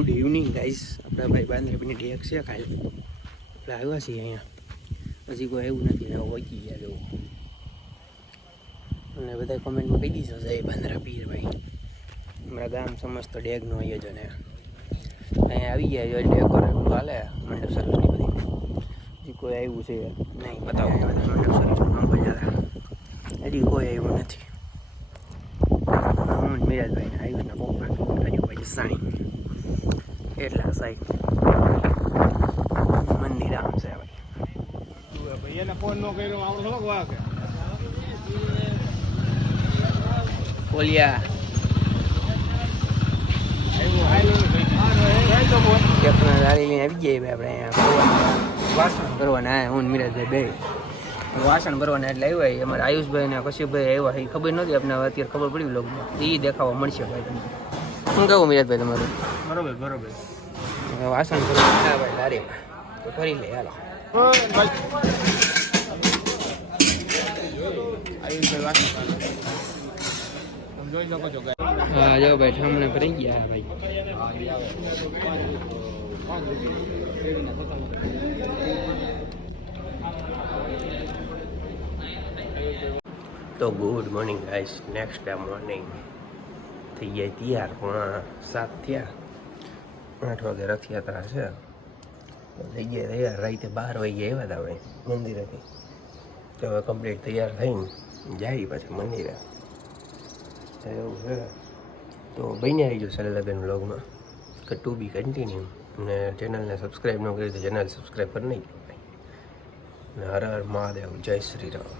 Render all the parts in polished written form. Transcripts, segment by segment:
Good evening guys. આપણા ભાઈ બાંદ્રાની deck છે કાલે આપણે આવ્યા છીએ અહીંયા. હજી કોઈ આવ્યું નથી ને વચી ગયા જવું. અને બધા કોમેન્ટમાં કહી દીધો જય બાંદ્રા પીર ભાઈ. અમારા ગામ સમસ્ત ડેગનું આયોજન અહીંયા આવી ગયા જો ડેક પર હાલે મંડપ સર્વિસની બધી. હજી કોઈ આવ્યું છે નહીં બતાવો મંડપ સર્વિસનું કામ બધા હજી કોઈ આવ્યું નથી. હું મિરાજભાઈ આયુષના પપ્પા રાજુભાઈ જસાણી એટલા સાહેબ મંદિર આમ છે ભાઈ. એને ફોન ન કર્યો આપણો થોડોક વાગે બોલ્યા આવી જઈએ આપણે વાસણ ભરવાના. હું મિરાજભાઈ બે વાસણ ભરવાના એટલે આવ્યા. અમારે આયુષભાઈ ને કશ્યપભાઈ આવ્યા એ ખબર નહોતી આપણે અત્યારે ખબર પડી લોકોમાં એ દેખાવા મળશે ભાઈ તમને. શું કહું મિરાજભાઈ તમારું? બરોબર બરોબર. વાસણ ભરવા ભાઈ લારીમાં તો ભરી લે હાલો. આયુષભાઈ વાસણ જોઈ શકો છો. હા જો ભાઈ ઠામણે ભરી ગયા ભાઈ. તો good morning guys. Next day morning થઈ જાય તૈયાર. 7:30 થયા. 8 વાગે રથયાત્રા છે તો થઈ ગયા તૈયાર. રાતે 12 વાગે આવ્યા હતા આપણે મંદિરેથી. તો હવે કમ્પ્લીટ તૈયાર થઈને જાય પછી મંદિરે એવું છે. તો બન્યા રહીજો સરેલબેન વ્લોગમાં કે ટુ બી કન્ટિન્યુ. અને ચેનલને સબસ્ક્રાઈબ ન કરી તો ચેનલ સબસ્ક્રાઈબ કરી નહીં ભાઈ. અને હર હર મહાદેવ, જય શ્રી રામ.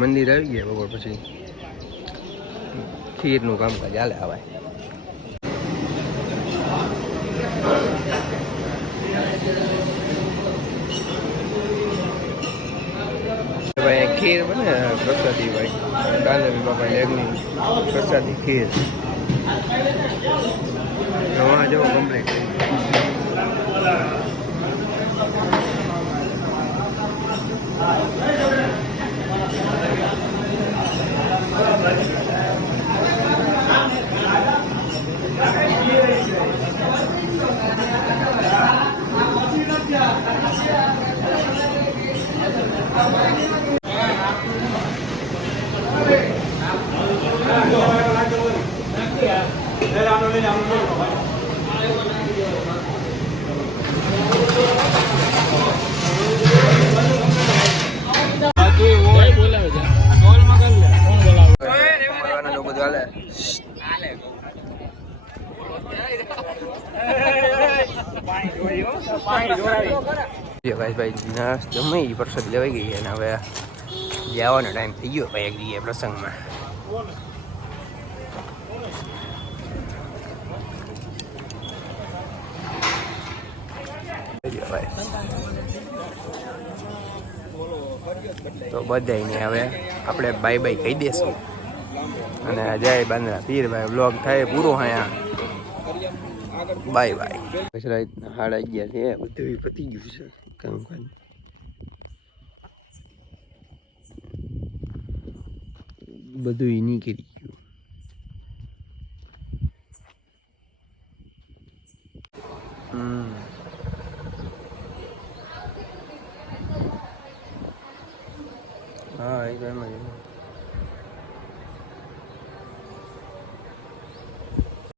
મંદિર આવી ગયા બપોર પછી ખીરનું કામકાજ હાલે આવાય. ભાઈ ખીર બને પ્રસાદી ભાઈ દાનવી બાપા લેગની પ્રસાદી ખીર નવા જવો કમ્પ્લીટ. ભાઈ જમી પ્રસાદ લેવાઈ ગઈ અને હવે જવાનો ટાઈમ થઈ ગયો ભાઈ એક જગ્યાએ પ્રસંગમાં. તો બધાને હવે આપણે બાય બાય કહી દેશું. અને જય બાંદ્રા પીર ભાઈ બ્લોગ થાય પૂરો અહીંયા બાય બાય. પછી રાતના 11:30 છે બધું પતી ગયું છે કામકાજ. બધું નીકળી ગયું. હા એ